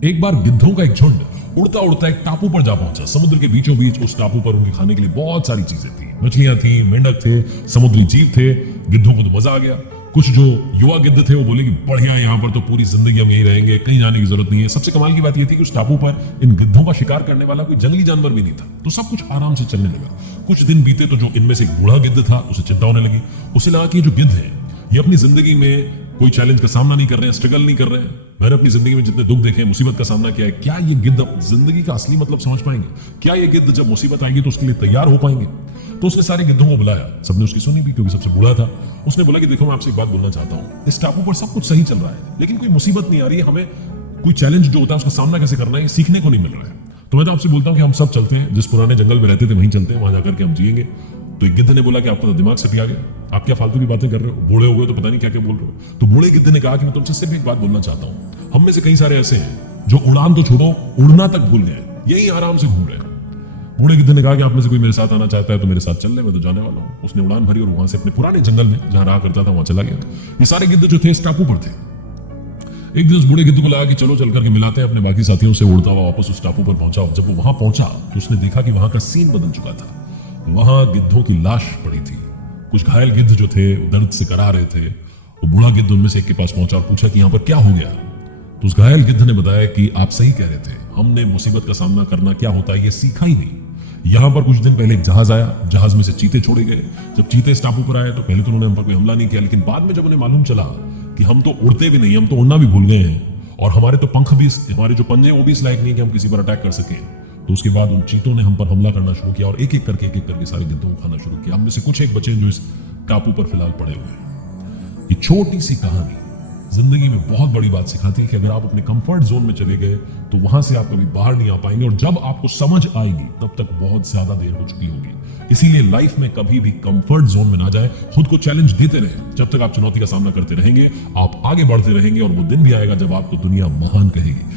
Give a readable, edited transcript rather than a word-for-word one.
एक बार गिद्धों का एक झुंड उड़ता उड़ता एक टापू पर जा पहुंचा। समुद्र के बीचों बीच उस टापू पर उनके खाने के लिए बहुत सारी चीजें थी। मछलियां थी, मेंढक थे, समुद्री जीव थे। गिद्धों को तो मजा आ गया। कुछ जो युवा गिद्ध थे वो बोले कि बढ़िया है, यहाँ पर तो पूरी जिंदगी हम यही रहेंगे, कहीं जाने की जरूरत नहीं है। सबसे कमाल की बात यह थी कि उस टापू पर इन गिद्धों का शिकार करने वाला कोई जंगली जानवर भी नहीं था। तो सब कुछ आराम से चलने लगा। कुछ दिन बीते तो जो इनमें से एक बूढ़ा गिद्ध था उसे चिंता होने लगी। उसे लगा कि ये जो गिद्ध है ये अपनी जिंदगी में कोई चैलेंज का सामना नहीं कर रहे हैं, स्ट्रगल नहीं कर रहे हैं। मैंने अपनी जिंदगी में जितने दुख देखे, मुसीबत का सामना किया है, क्या ये गिद्ध जिंदगी का असली मतलब समझ पाएंगे? क्या ये गिद्ध जब मुसीबत आएगी तो उसके लिए तैयार हो पाएंगे? तो उसने सारे गिद्धों को बुलाया। सबने उसकी सुनी भी क्योंकि सबसे बूढ़ा था। उसने बोला कि देखो, मैं आपसे एक बात बोलना चाहता हूँ। इस टापू पर सब कुछ सही चल रहा है लेकिन कोई मुसीबत नहीं आ रही है। हमें कोई चैलेंज जो होता है उसका सामना कैसे करना है सीखने को नहीं मिल रहा है। तो मैं तो आपसे बोलता हूँ कि हम सब चलते हैं, जिस पुराने जंगल में रहते थे वहीं चलते हैं, वहां जाकर के हम जिएंगे। तो एक गिद्ध ने बोला कि आपका तो दिमाग सटिया गया, आप क्या फालतू की बातें कर रहे हो, बूढ़े हो गए तो पता नहीं क्या क्या बोल रहे हो। तो बूढ़े गिद्ध ने कहा कि मैं तुमसे सिर्फ एक बात बोलना चाहता हूँ। हम में से कई सारे ऐसे हैं जो उड़ान तो छोड़ो, उड़ना तक भूल गए, यही आराम से घूम रहे हैं। बूढ़े गिद्ध ने कहा कि आप में से कोई मेरे साथ आना चाहता है तो मेरे साथ चल ले, मैं तो जाने वाला हूँ। उसने उड़ान भरी और वहां से अपने पुराने जंगल में जहां रहा करता था वहां चला गया। ये सारे गिद्ध जो थे इस टापू पर थे। एक दिन उस बूढ़े गिद्ध को लगा कि चलो चल करके मिलाते हैं अपने बाकी साथियों से। उड़ता हुआ वापस उस टापू पर पहुंचा। जब वो वहां पहुंचा तो उसने देखा कि वहां का सीन बदल चुका था। वहां गिद्धों की लाश पड़ी थी। कुछ घायल गिद्ध जो थे दर्द से करा रहे थे। वो बूढ़ा गिद्ध उनमें से एक के पास पहुंचा और पूछा कि यहाँ पर क्या हो गया। तो उस घायल गिद्ध ने बताया कि आप सही कह रहे थे, हमने मुसीबत का सामना करना क्या होता है ये सीखा ही नहीं। यहाँ पर कुछ दिन पहले एक जहाज आया, जहाज में से चीते छोड़े गए। जब चीते इस टापू पर आए तो पहले तो उन्होंने हम पर कोई हमला नहीं किया, लेकिन बाद में जब उन्हें मालूम चला कि हम तो उड़ते भी नहीं, हम तो उड़ना भी भूल गए हैं और हमारे तो पंख भी, हमारे जो पंजे वो भी इस लायक नहीं कि हम किसी पर अटैक कर सकें, तो उसके बाद उन चीतों ने हम पर हमला करना शुरू किया और एक एक करके सारे गिद्धों को खाना शुरू किया। हम में से कुछ एक बचे जो इस टापू पर फिलहाल पड़े हुए हैं। ये छोटी सी कहानी जिंदगी में बहुत बड़ी बात सिखाती है कि अगर आप अपने कंफर्ट जोन में चले गए तो वहां से आप कभी बाहर नहीं आ पाएंगे, और जब आपको समझ आएगी तब तक बहुत ज्यादा देर हो चुकी होगी। इसीलिए लाइफ में कभी भी कंफर्ट जोन में ना जाए, खुद को चैलेंज देते रहे। जब तक आप चुनौती का सामना करते रहेंगे आप आगे बढ़ते रहेंगे और वो दिन भी आएगा जब आपको दुनिया महान कहेगी।